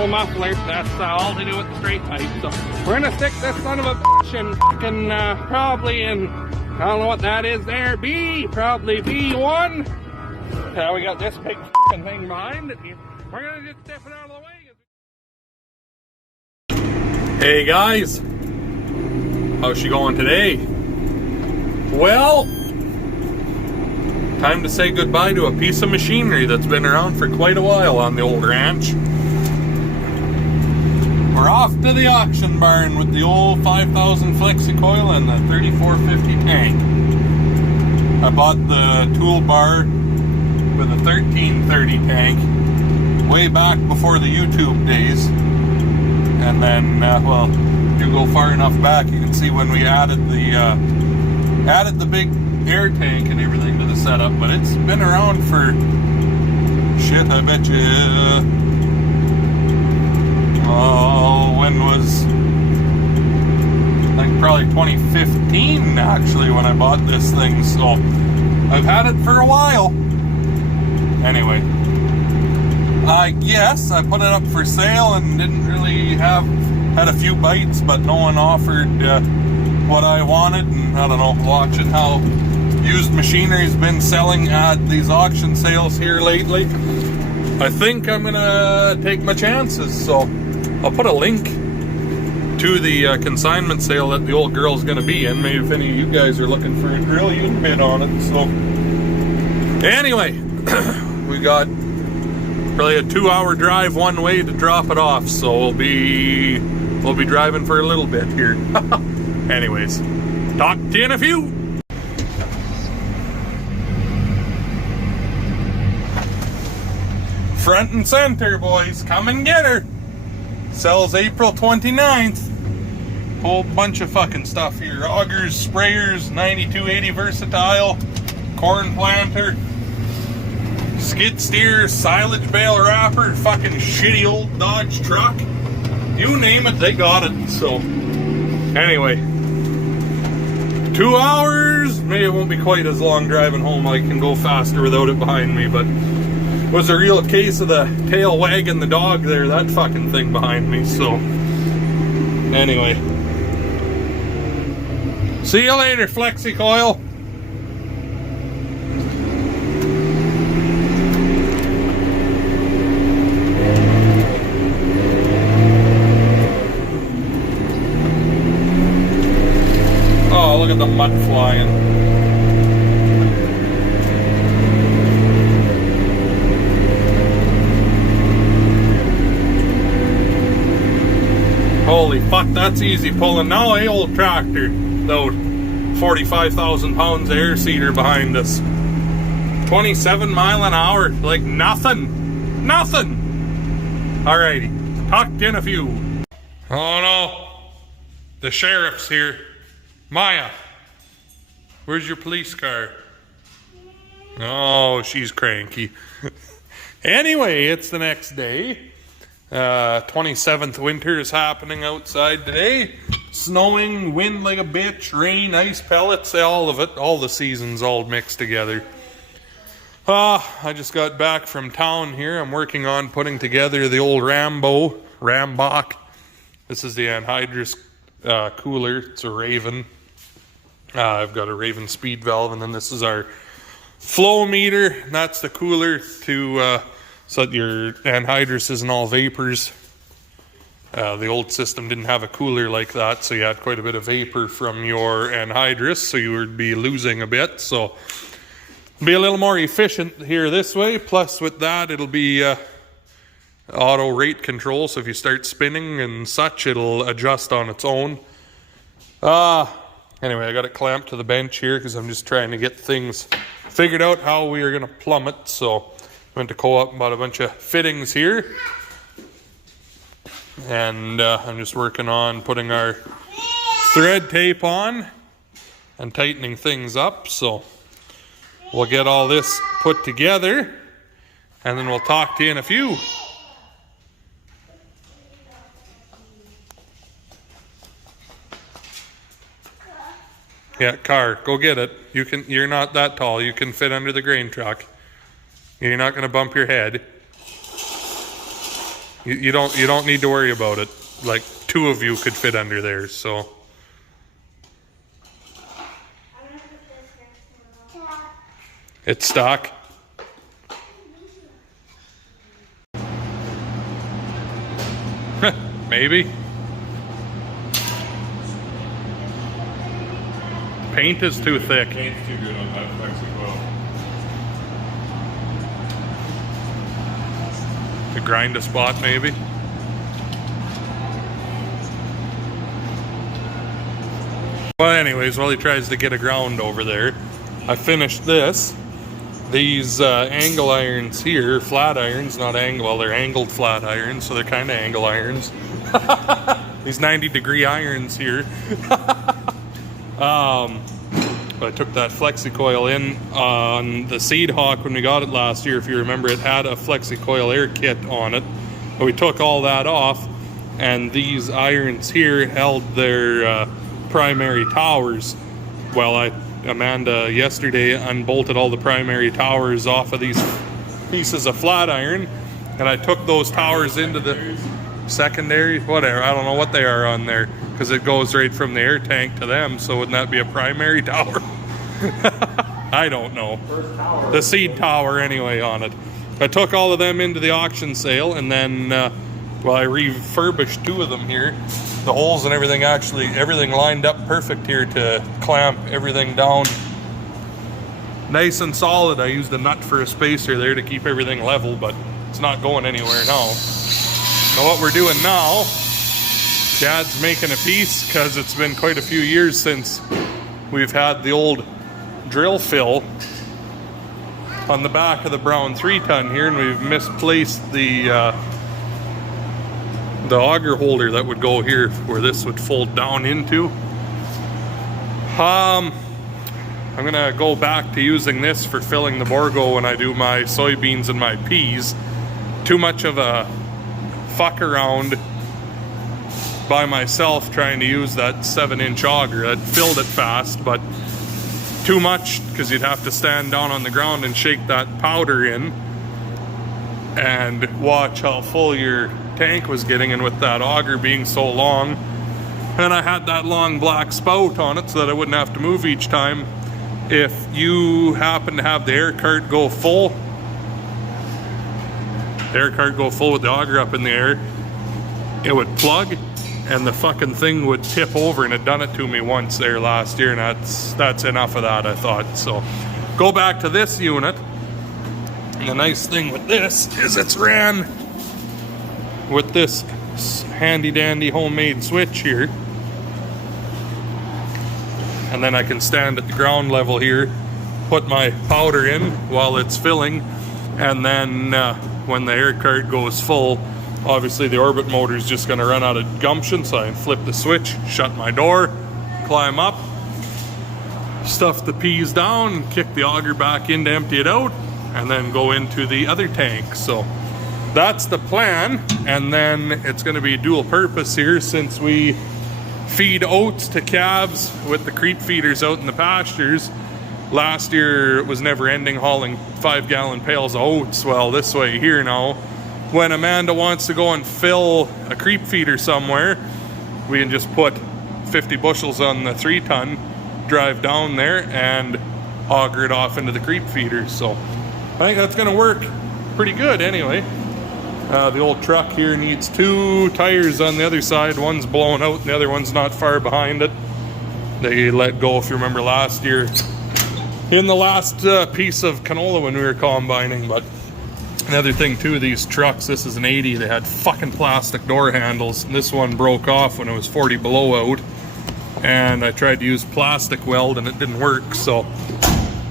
thermal muffler. That's all to do with the straight pipe. So we're gonna stick this son of a bitch in fucking probably in, I don't know what that is there, probably B1. We got this big fucking thing behind it. We're gonna just step it out of the way. Hey guys, how's she going today? Well, time to say goodbye to a piece of machinery that's been around for quite a while on the old ranch. We're off to the auction barn with the old 5000 flexi coil and the 3450 tank. I bought the toolbar with a 1330 tank way back before the YouTube days. And then, well, if you go far enough back, you can see when we added the big air tank and everything to the setup. But it's been around for shit, I bet you. Oh, when was, I think probably 2015 actually when I bought this thing. So I've had it for a while. Anyway, I guess I put it up for sale and didn't really had a few bites, but no one offered what I wanted. And I don't know, watching how used machinery's been selling at these auction sales here lately, I think I'm gonna take my chances. So I'll put a link to the consignment sale that the old girl's gonna be in. Maybe if any of you guys are looking for a drill, you can bid on it. So anyway, we got probably a 2-hour drive one way to drop it off, so we'll be driving for a little bit here. Anyways, talk to you in a few. Front and center, boys, come and get her. Sells April 29th. Whole bunch of fucking stuff here. Augers, sprayers, 9280 versatile, corn planter, skid steer, silage bale wrapper, fucking shitty old Dodge truck. You name it, they got it. So, anyway, 2 hours. Maybe it won't be quite as long driving home. I can go faster without it behind me, but it was a real case of the tail wagging the dog there, that fucking thing behind me. So, anyway, see you later, flexi coil. Oh, look at the mud flying. Holy fuck, that's easy pulling now, eh, old tractor? Though 45,000 pounds of air seeder behind us. 27 mile an hour, like nothing. Nothing! Alrighty, talk to you in a few. Oh no, the sheriff's here. Maya, where's your police car? Oh, she's cranky. Anyway, it's the next day. 27th winter is happening outside today. Snowing, wind like a bitch, rain, ice pellets, all of it. All the seasons all mixed together. I just got back from town here. I'm working on putting together the old Rambach. This is the anhydrous cooler. It's a Raven. I've got a Raven speed valve, and then this is our flow meter. That's the cooler to so that your anhydrous isn't all vapors. The old system didn't have a cooler like that, so you had quite a bit of vapor from your anhydrous, so you would be losing a bit. So be a little more efficient here this way. Plus with that, it'll be auto rate control, so if you start spinning and such, it'll adjust on its own. Anyway, I got it clamped to the bench here because I'm just trying to get things figured out how we are going to plumb it. So went to co-op and bought a bunch of fittings here. And I'm just working on putting our thread tape on and tightening things up. So we'll get all this put together and then we'll talk to you in a few. Yeah, car, go get it. You're not that tall. You can fit under the grain truck. You're not going to bump your head. You don't need to worry about it. Like 2 of you could fit under there, so. It's stock. Maybe. Paint is too thick. Paint's too good on that flexi coil. To grind a spot, maybe. Well, anyways, while he tries to get a ground over there, I finished this. These angle irons here, flat irons, not angle, well, they're angled flat irons, so they're kind of angle irons. These 90-degree irons here. I took that flexi coil in on the Seed Hawk when we got it last year. If you remember, it had a flexi coil air kit on it. But we took all that off, and these irons here held their primary towers. Well, Amanda yesterday unbolted all the primary towers off of these pieces of flat iron, and I took those towers into the secondary, whatever, I don't know what they are on there, because it goes right from the air tank to them, so wouldn't that be a primary tower? I don't know. The seed tower anyway on it. I took all of them into the auction sale, and then well, I refurbished 2 of them here. The holes and everything, actually, everything lined up perfect here to clamp everything down nice and solid. I used a nut for a spacer there to keep everything level, but it's not going anywhere now. Now what we're doing now, Dad's making a piece because it's been quite a few years since we've had the old drill fill on the back of the brown 3-ton here, and we've misplaced the auger holder that would go here where this would fold down into. I'm gonna go back to using this for filling the Borgo when I do my soybeans and my peas. Too much of a fuck around by myself trying to use that 7-inch auger. That filled it fast, but too much because you'd have to stand down on the ground and shake that powder in and watch how full your tank was getting, and with that auger being so long, and I had that long black spout on it so that I wouldn't have to move each time. If you happen to have the air cart go full, with the auger up in the air, it would plug and the fucking thing would tip over, and it done it to me once there last year, and that's enough of that, I thought. So go back to this unit, and the nice thing with this is it's ran with this handy dandy homemade switch here, and then I can stand at the ground level here, put my powder in while it's filling, and then when the air cart goes full, obviously the orbit motor is just going to run out of gumption, so I flip the switch, shut my door, climb up, stuff the peas down, kick the auger back in to empty it out, and then go into the other tank. So that's the plan. And then it's going to be dual purpose here, since we feed oats to calves with the creep feeders out in the pastures. Last year it was never ending hauling 5-gallon pails of oats. Well, this way here now, when Amanda wants to go and fill a creep feeder somewhere, we can just put 50 bushels on the 3-ton, drive down there and auger it off into the creep feeder. So I think that's going to work pretty good anyway. The old truck here needs 2 tires on the other side. One's blown out and the other one's not far behind it. They let go, if you remember last year, in the last piece of canola when we were combining. But another thing too, these trucks, this is an 80, they had fucking plastic door handles. This one broke off when it was 40 below out, and I tried to use plastic weld and it didn't work. So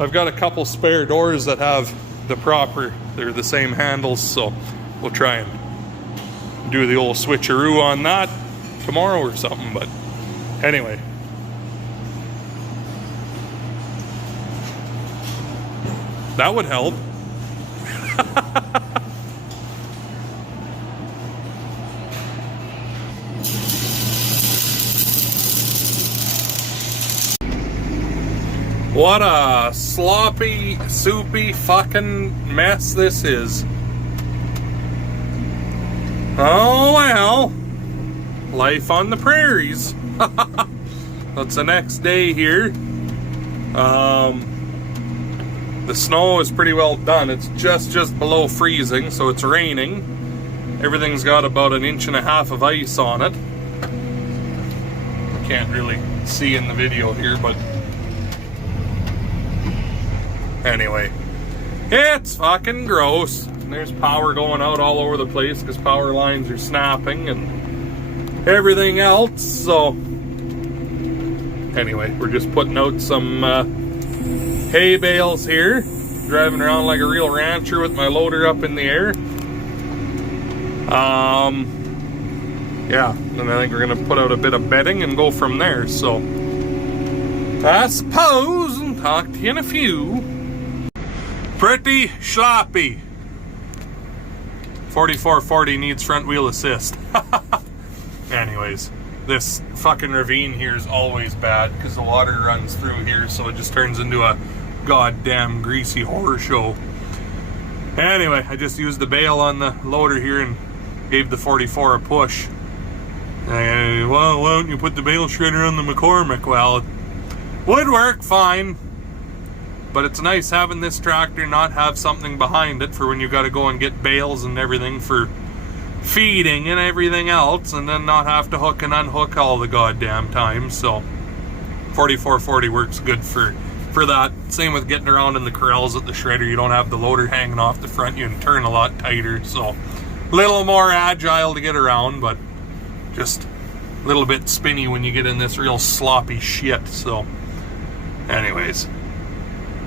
I've got a couple spare doors that have they're the same handles, so we'll try and do the old switcheroo on that tomorrow or something. But anyway, that would help. What a sloppy, soupy fucking mess this is. Oh well, life on the prairies. That's the next day here. The snow is pretty well done. It's just below freezing, so it's raining. Everything's got about 1.5 inches of ice on it. Can't really see in the video here, but anyway, it's fucking gross. And there's power going out all over the place because power lines are snapping and everything else. So anyway, we're just putting out some hay bales here, driving around like a real rancher with my loader up in the air. Yeah, and I think we're gonna put out a bit of bedding and go from there. So I suppose, and talk to you in a few. Pretty sloppy. 4440 needs front wheel assist. Anyways, this fucking ravine here is always bad because the water runs through here, so it just turns into a goddamn greasy horror show. Anyway, I just used the bale on the loader here and gave the 44 a push. Well, why don't you put the bale shredder on the McCormick? Well, it would work fine, but it's nice having this tractor not have something behind it for when you got to go and get bales and everything for feeding and everything else, and then not have to hook and unhook all the goddamn time. So 4440 works good for that. Same with getting around in the corrals at the shredder. You don't have the loader hanging off the front. You can turn a lot tighter, so a little more agile to get around, but just a little bit spinny when you get in this real sloppy shit. So anyways,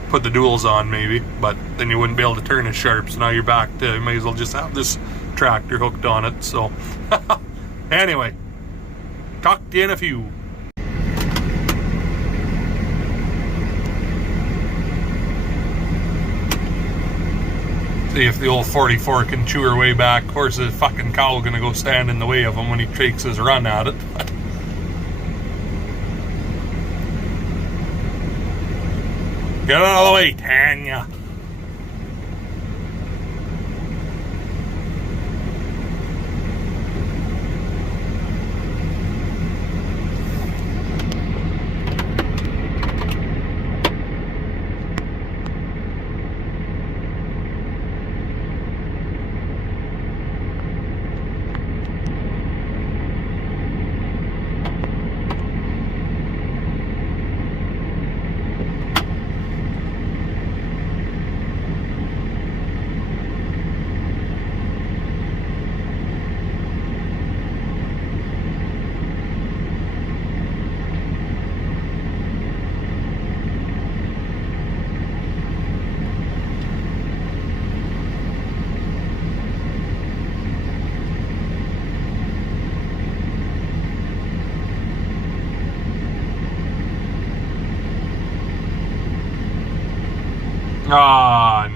put the duals on maybe, but then you wouldn't be able to turn as sharp, so now you're back to, you may as well just have this tractor hooked on it. So anyway, talk to you in a few. See if the old 44 can chew her way back. Of course, the fucking cow gonna go stand in the way of him when he takes his run at it. Get out of the way, Tanya.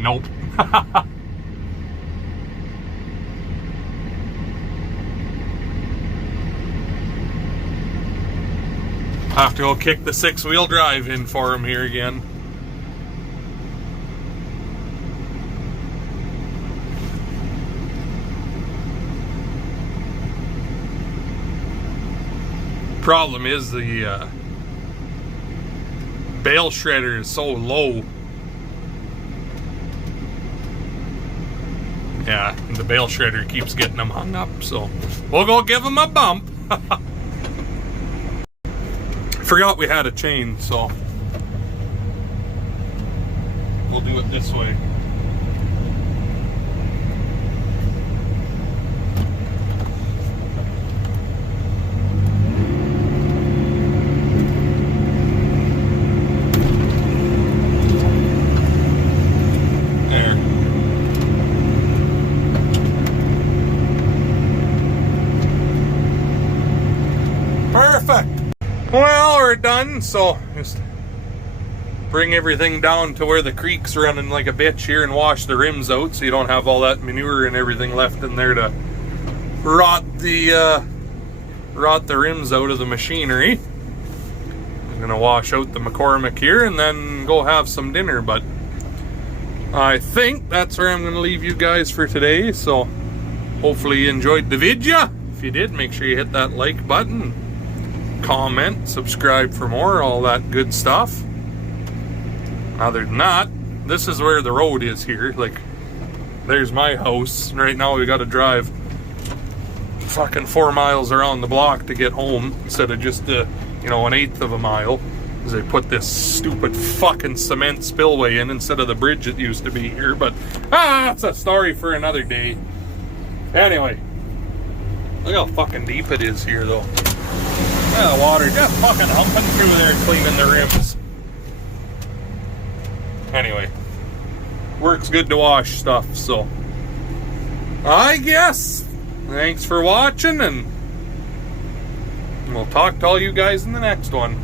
Nope. Have to go kick the 6-wheel drive in for him here again. Problem is the bale shredder is so low. Yeah, the bale shredder keeps getting them hung up, so we'll go give them a bump. Forgot we had a chain, so we'll do it this way. Perfect. Well, we're done, so just bring everything down to where the creek's running like a bitch here and wash the rims out so you don't have all that manure and everything left in there to rot the rims out of the machinery. I'm gonna wash out the McCormick here and then go have some dinner, but I think that's where I'm gonna leave you guys for today. So Hopefully you enjoyed the video. If you did, make sure you hit that like button, comment, subscribe for more, all that good stuff. Other than that, this is where the road is here. Like, there's my house. Right now we gotta drive fucking 4 miles around the block to get home instead of just an 1/8 of a mile, as they put this stupid fucking cement spillway in instead of the bridge that used to be here. But that's a story for another day. Anyway, look how fucking deep it is here though. The water just fucking humping through there, cleaning the rims. Anyway, works good to wash stuff, so I guess thanks for watching, and we'll talk to all you guys in the next one.